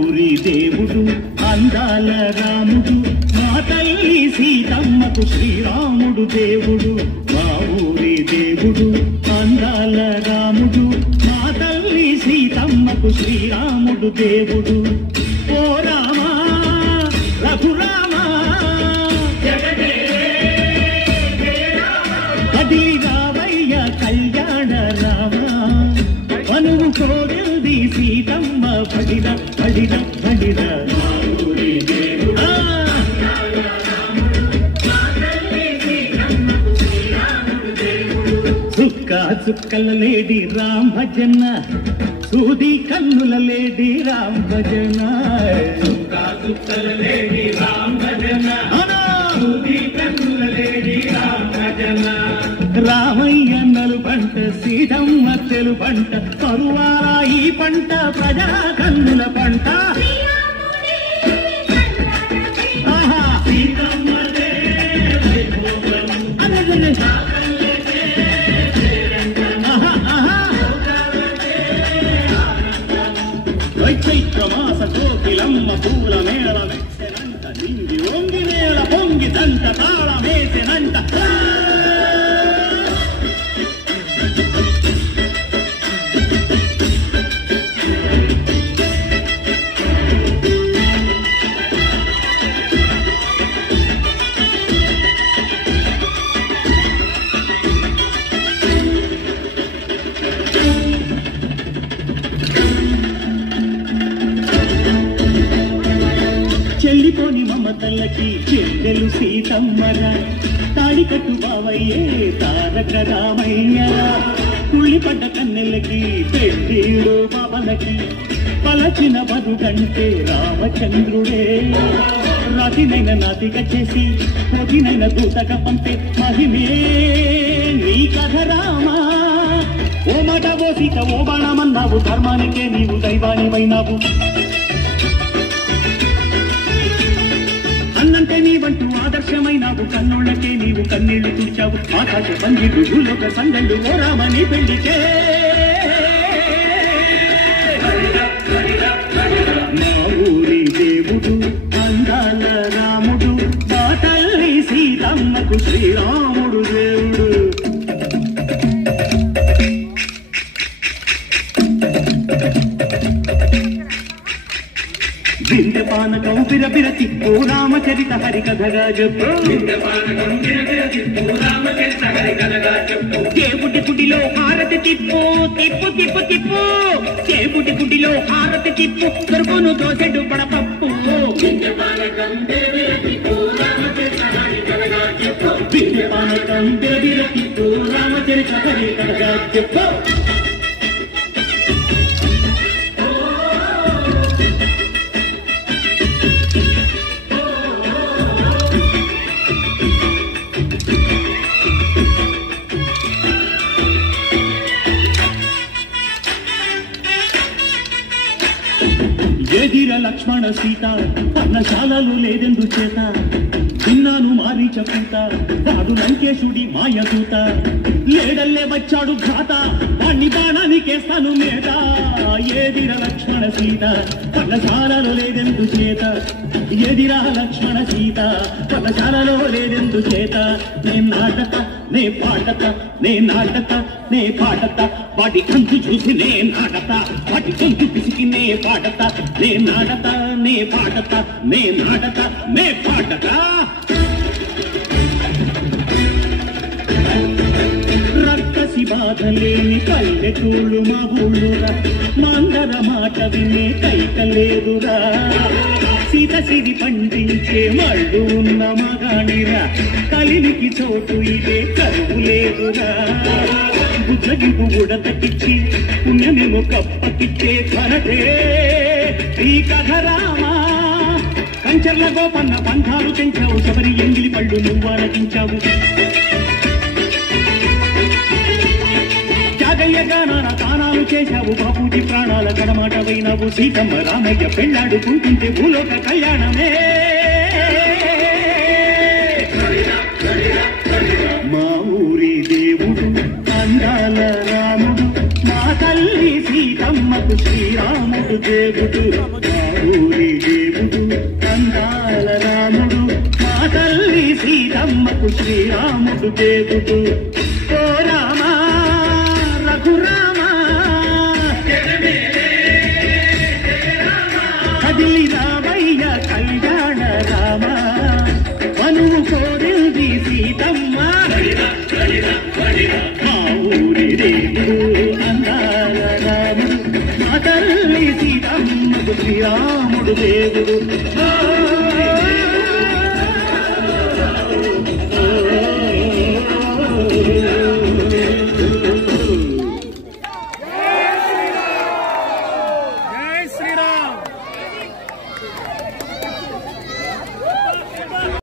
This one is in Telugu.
ఊరి దేవుడు అందాల రాముడు, మా తల్లి సీతమ్మకు శ్రీరాముడు దేవుడు. మా ఊరి దేవుడు అందాల రాముడు, మా తల్లి సీతమ్మకు శ్రీరాముడు దేవుడు. ఓ రామా రఘురామా కదిలి రావయ్య కళ్యాణ రామా, మనువు కోరింది సీతమ్మ బడిర బడిర బడిర. చుక్క చుక్కల లేడి రామ భజన, సూది కన్నుల లేడి రామ భజన. చుక్క చుక్కల లేడి రామ భజన, సూది కన్నుల లేడి రామ భజన. రామయ్య నలు పంట సీతమ్మ తెలు పంట, పరువాల ఈ పంట ప్రజా కన్నుల పంట. చైత్రమాస కోకిలమ్మ పూల మేళ మెచ్చెనంట, నింగి ఒంగి మేళ పొంగి దంట తాళ మేసెనంట. చెల్లిపోని మమతల్లకి చెల్లెలు సీతమ్మరా, తాడికట్టు బావయ్యే తారక రామయ్యరా. కుళ్ళిపడ్డ కన్నెలకి పెళ్ళిళ్ళు బాబలకి, పలచిన బదుగంటే రామచంద్రుడే. రాతినైన నాతిగా చేసి పొదినైన దూతగా పంపే మహిమే నీ కథ రామా. ఓ మాట ఓ సీత ఓ బాణమన్నావు, ధర్మానికే నీవు దైవానివైనావు. అన్నంటే నీవంటూ ఆదర్శమైనావు, కన్నోళ్ళకే నీవు కన్నీళ్లు తుడిచావు. ఆకాశ పందిళ్ళు భూలోక సందళ్ళు ఓ రామని పెళ్లికే. మా ఊరి దేవుడు అందాల రాముడు, మా తల్లి సీతమ్మకు శ్రీరాముడు దేవుడు. విందపానకం బిరబిర తిప్పు రామచరిత హరికథగా చెప్పు. దేవుడి గుడిలో హారతి తిప్పు తిప్పు తిప్పు తిప్పు, దేవుడి గుడిలో హారతి తిప్పు, దొరుకును దోసెడు పడపప్పు. విందపానకం బిరబిర తిప్పు రామచరిత హరికథగా చెప్పు. ఎదిర లక్ష్మణ సీత పర్ణశాలలు లేదెందు చేత, విన్నాను మారీచ పూత వాడు లంకేశుడి మాయదూత. లేడల్లే వచ్చాడు ఘాత, వాణ్ణి బాణానికేస్తాను మేత. ఎదిర లక్ష్మణ సీత పర్ణశాలలో లేదెందు చేత, ఎదిర లక్ష్మణ సీత పర్ణశాలలో లేదెందు చేత. నే నాటక నే పాటత నే నాటక నే పాటత, వాటి కంచు చూసి నే నాటత, వాటి కంచు పిసికి నే పాటత. నే నాటత నే పాటత నే నాటత నే పాటత. రక్కసి బాధలేని పల్లెటూళ్ళు మా ఊళ్ళురా, మందర మాట వినే కైకలేదురా. సీత సిరి పండించే మళ్ళు ఉన్న మగాణిరా, కలినికి చోటు ఇదే కరువు లేదురా. బుద్ధగింపు ఉడతకిచ్చి పుణ్యమేమో కప్పకిచ్చే ఘనతే ఈ కథ రామా. కంచర్ల గోపన్న బంధాలు తెంచావు, శబరి ఎంగిలి పళ్ళు నువ్వు ఆలకించావు. జాగయ్య గానాల తానాలు చేశావు, బాపూజీ ప్రాణాల గడమాట వైనావు. సీతమ్మ రామయ్య పెళ్ళాడుకుంటుంటే భూలోక కళ్యాణమే. మా ఊరి దేవుడు అందాల రాముడు, మా తల్లి సీతమ్మకు శ్రీరాముడు దేవుడు. ఊరి దేవుడు అందాల రాముడు మా తల్లి సీతమ్మకు శ్రీరాముడు దేవుడు ఓ రామా రఘురామా కదిలి రామయ్య కళ్యాణ రామ మనువు కోరింది సీతమ్మ మా ఊరి దేవుడు అందాల రాముడు మా తల్లి సీతమ్మకు శ్రీరాముడు దేవుడు